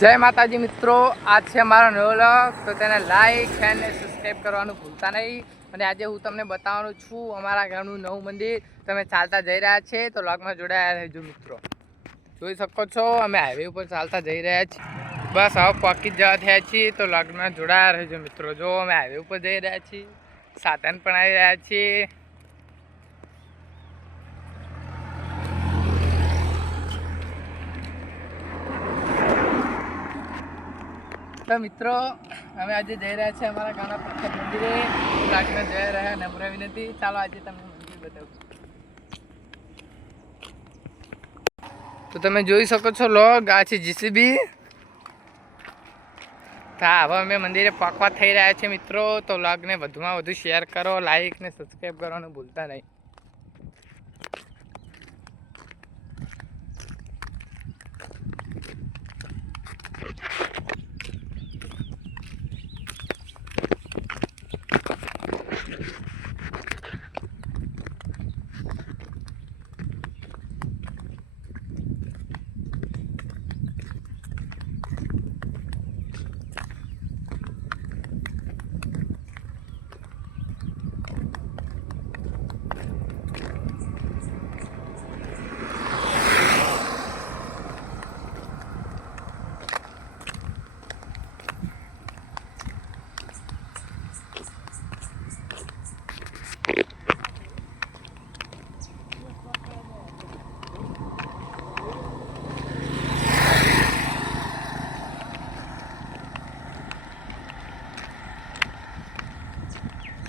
જય માતાજી મિત્રો, આજ છે અમારો નવો વ્લોગ, તો તેને લાઈક અને સબસ્ક્રાઈબ કરવાનું ભૂલતા નહીં. અને આજે હું તમને બતાવવાનું છું અમારા ગામનું નવું મંદિર. તમે ચાલતા જઈ રહ્યા છે તો વ્લોગમાં જોડાયા રહેજો મિત્રો. જોઈ શકો છો અમે હાઈવે ઉપર ચાલતા જઈ રહ્યા છીએ. બસ હવે પહોંચી જવા થયા છીએ તો વ્લોગમાં જોડાયા રહેજો મિત્રો. જો અમે હાઈવે ઉપર જઈ રહ્યા છીએ, સાધન પણ આવી રહ્યા છીએ. તો મિત્રો અમે આજે જઈ રહ્યા છીએ અમારા ગામના પ્રખ્યાત મંદિરે. વ્લોગમાં જઈ રહ્યા નમ્ર વિનંતી. ચાલો આજે તમને મંદિર બતાવું. તો તમે જોઈ શકો છો લોગ, આ છે જીસીબી. હા, હવે અમે મંદિરે પહોંચવા થઈ રહ્યા છે મિત્રો. તો વ્લોગને વધુમાં વધુ શેર કરો, લાઈક ને સબસ્ક્રાઈબ કરવાનું ભૂલતા નહીં.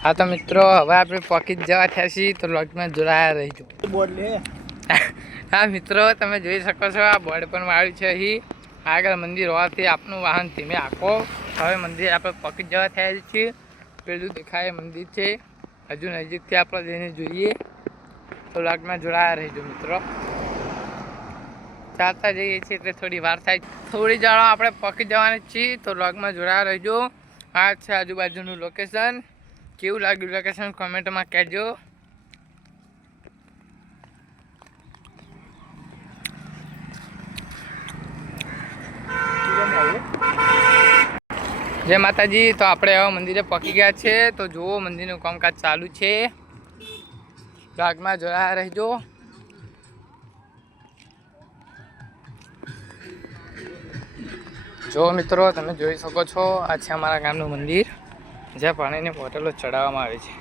હા તો મિત્રો, હવે આપણે પહોંચી જવા થયા છીએ તો વ્લોગમાં જોડાયા રહીજો. હા મિત્રો, તમે જોઈ શકો છો આ બોર્ડ પણ વાળ્યું છે. અહીં આગળ મંદિર હોવાથી આપનું વાહન ધીમે આંકો. હવે મંદિર આપણે પહોંચી જવા થયા છીએ. પેલું દેખાય મંદિર છે, હજુ નજીકથી આપણે જઈને જોઈએ તો વ્લોગમાં જોડાયા રહીજો મિત્રો. ચાલતા જઈએ છીએ એટલે થોડી વાર થાય, થોડી જાણો આપણે પહોંચી જવાની છીએ તો વ્લોગમાં જોડાયા રહીજો. આ છે આજુબાજુનું લોકેશન. કેવું લાગ્યું લોકેશન કોમેન્ટમાં કહેજો. જય માતાજી. તો આપણે હવે મંદિરે પહોંચી ગયા છે. તો જુઓ મંદિરનું કામકાજ ચાલુ છે. વ્લોગમાં જોડાયા રહેજો. જો મિત્રો, તમે જોઈ શકો છો આ છે અમારા ગામનું મંદિર, જ્યાં પાણીની બોટલો ચડાવવામાં આવે છે.